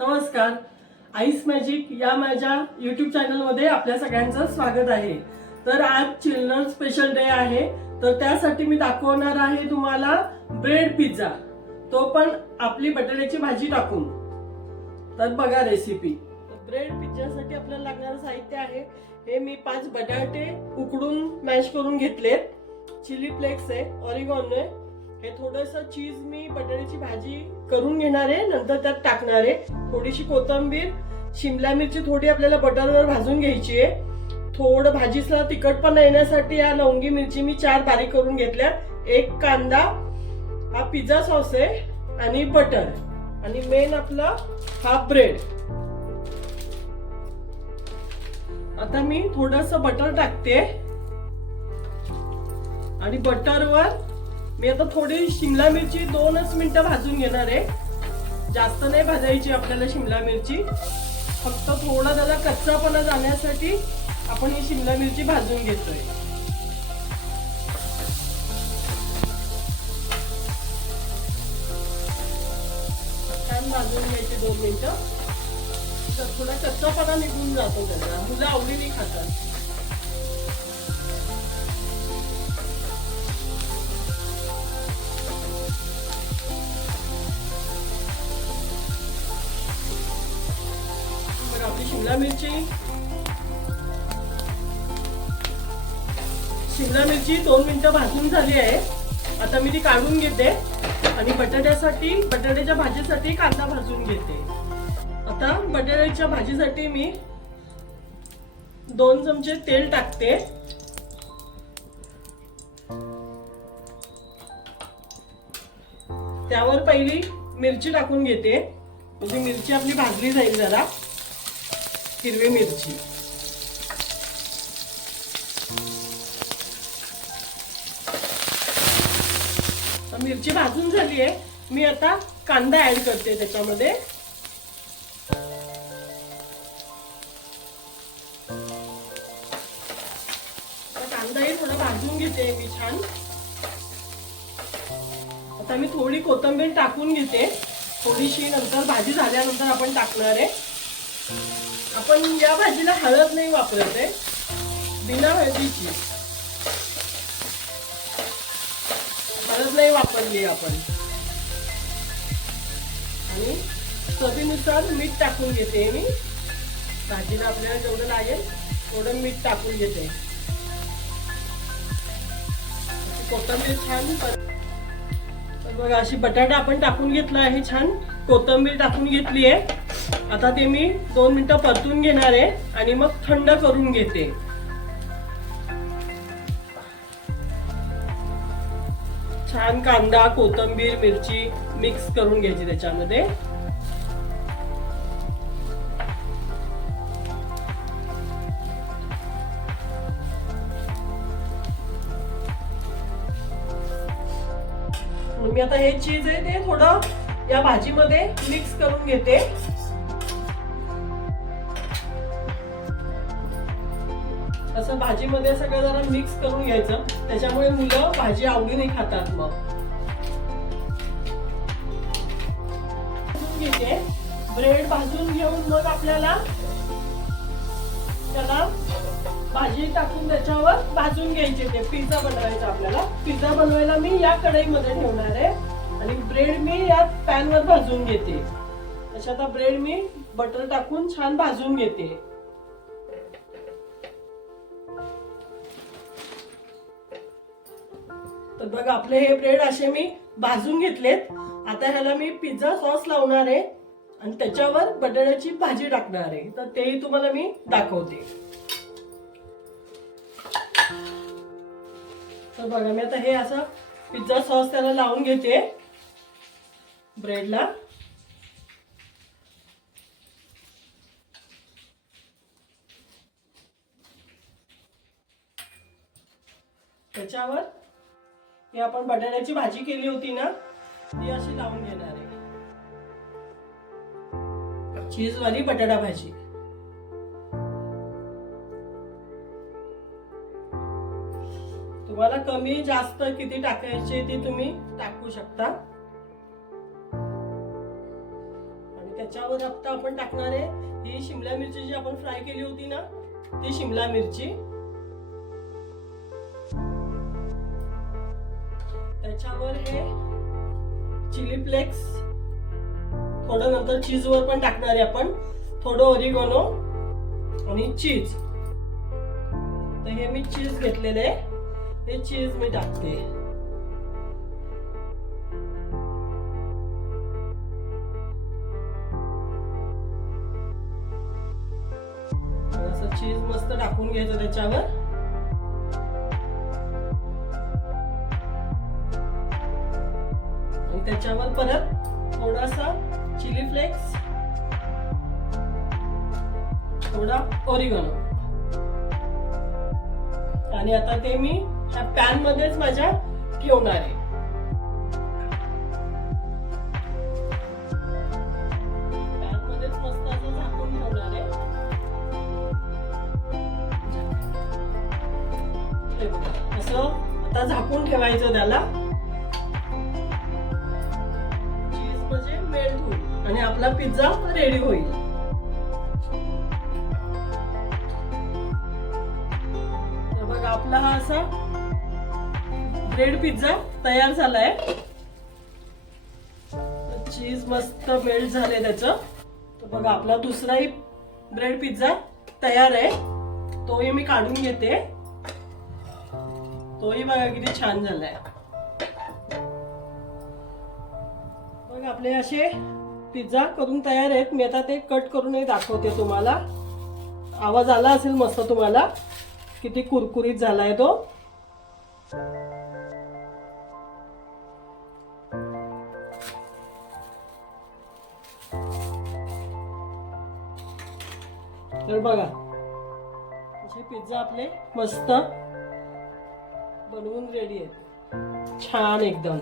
नमस्कार, ice magic या माझ्या यूट्यूब चॅनलमध्ये आपल्या सगळ्यांचं स्वागत आहे। तर आज चिल्ड्रन स्पेशल डे आहे, तर त्यासाठी मी दाखवणार आहे तुम्हाला ब्रेड पिझ्झा, तो पण आपली बटाट्याची भाजी टाकून। तर बघा रेसिपी। ब्रेड पिझ्झासाठी आपल्याला लागणारं साहित्य आहे, हे मी 5 बटाटे उकडून मॅश करून घेतलेत, चिली फ्लेक्स आहे, ऑरिगॅनो आहे, हे थोडंसं चीज मी बटाट्याची भाजी करून घेणार आहे, नंतर त्यात टाकणार आहे, थोडीशी कोथिंबीर, शिमला मिरची थोडी आपल्याला बटरवर भाजून घ्यायची आहे, थोडं भाजीला तिखटपणा येण्यासाठी या लवंगी मिरची मी 4 बारीक करून घेतल्या, एक कांदा, हा पिझ्झा सॉस आहे आणि बटर आणि मेन आपला हा ब्रेड। आता मी थोडंसं बटर टाकते आणि बटरवर मी आता थोडी शिमला मिरची 2च मिनिटं भाजून घेणार आहे, जास्त नाही भाजायची आपल्याला शिमला मिरची, फक्त थोडा त्याला कच्चापणा जाण्यासाठी आपण ही शिमला मिरची भाजून घेतोय। छान भाजून घ्यायची 2 मिनिटं, तर थोडा कच्चापणा निघून जातो त्याला, मुलं आवडीने खातात। आपली शिमला मिरची 2 मिनिटं भाजून झाली आहे, आता मी ती काढून घेते आणि बटाट्याच्या भाजीसाठी कांदा भाजून घेते। आता बटाट्याच्या भाजीसाठी मी 2 चमचे तेल टाकते, त्यावर पहिली मिरची टाकून घेते, म्हणजे मिरची आपली भाजली जाईल जरा, हिरवी मिरची, मिरची भाजून झाली आहे, मी आता कांदा ऍड करते त्याच्यामध्ये। कांदाही थोडा भाजून घेते मी छान। आता मी थोडी कोथिंबीर टाकून घेते, थोडीशी, नंतर भाजी झाल्यानंतर आपण टाकणार आहे। आपण या भाजीला हळद नाही वापरत आहे, बिना हळदीची, हळद नाही वापरली आपण, आणि चवीनुसार मीठ टाकून घेते मी, भाजीला आपल्याला जेवढं लागेल तेवढं मीठ टाकून घेते। कोथिंबीर छान, तर बघा अशी बटाटा आपण टाकून घेतला आहे, छान कोथिंबीर टाकून घेतली आहे। आता ते मी 2 मिनिटं परतून घेणार आहे आणि मग थंड करून घेते। छान कांदा, कोथिंबीर, मिरची मिक्स करून घ्यायची त्याच्यामध्ये। मी आता हे चीज आहे ते थोडं या भाजीमध्ये मिक्स करून घेते। असं भाजीमध्ये सगळं जरा मिक्स करून घ्यायचं, त्याच्यामुळे मुलं भाजी आवडीने खातात। मग घेते ब्रेड भाजून घेऊन मग आपल्याला त्याला भाजी टाकून त्याच्यावर भाजून घ्यायचे, ते पिझ्झा बनवायचा आपल्याला। पिझ्झा बनवायला मी या कढईमध्ये ठेवणार आहे आणि ब्रेड मी या पॅन वर भाजून घेते। त्याच्यात ब्रेड मी बटर टाकून छान भाजून घेते। तर बघा आपले हे ब्रेड असे मी भाजून घेतलेत, आता ह्याला मी पिझ्झा सॉस लावणार आहे आणि त्याच्यावर बटाट्याची भाजी टाकणार आहे, तर तेही तुम्हाला मी दाखवते। तर बघा मी आता हे असं पिझ्झा सॉस त्याला लावून घेते ब्रेडला। त्याच्यावर ही आपण बटाट्याची भाजी केली होती ना, ती अशी लावून घेणार आहे, चीज वाली बटाटा भाजी। तुम्हाला कमी जास्त किती टाकायचे ते तुम्ही टाकू शकता। त्याच्यावर आता आपण टाकणार आहे ही शिमला मिरची जी आपण फ्राय केली होती ना, ती शिमला मिरची. त्याच्यावर हे चिली फ्लेक्स, थोडं नंतर चीज वर पण टाकणार आहे आपण, थोडं ओरिगॅनो आणि चीज. तर हे मी चीज घेतलेले आहे, हे चीज मी टाकते. असं चीज मस्त टाकून घ्यायचं त्याच्यावर. आणि त्याच्यावर परत थोडासा चिली फ्लेक्स, थोडा ओरिगॅनो. आणि आता ते मी ह्या पॅन मध्येच माझ्या ठेवणार आहे. पॅन मध्येच मस्त असं झाकून ठेवणार आहे. असं आता झाकून ठेवायचं त्याला. चीज म्हणजे मेल्ट होईल आणि आपला पिझ्झा रेडी होईल. आपला हा असा ब्रेड पिझ्झा तयार झालाय. चीज मस्त मेल्ट झाले त्याचं. तर बघा आपला दुसराही ब्रेड पिझ्झा तयार आहे. तोही मी काढून घेते. तोही बघा किती छान झालाय. बघा आपले असे पिझ्झा करून तयार आहेत. मी आता ते कट करूनही दाखवते तुम्हाला. आवाज आला असेल मस्त तुम्हाला किती कुरकुरीत झालाय तो. तर बघा असे पिझ्झा आपले मस्त बनवून रेडी आहेत, छान एकदम.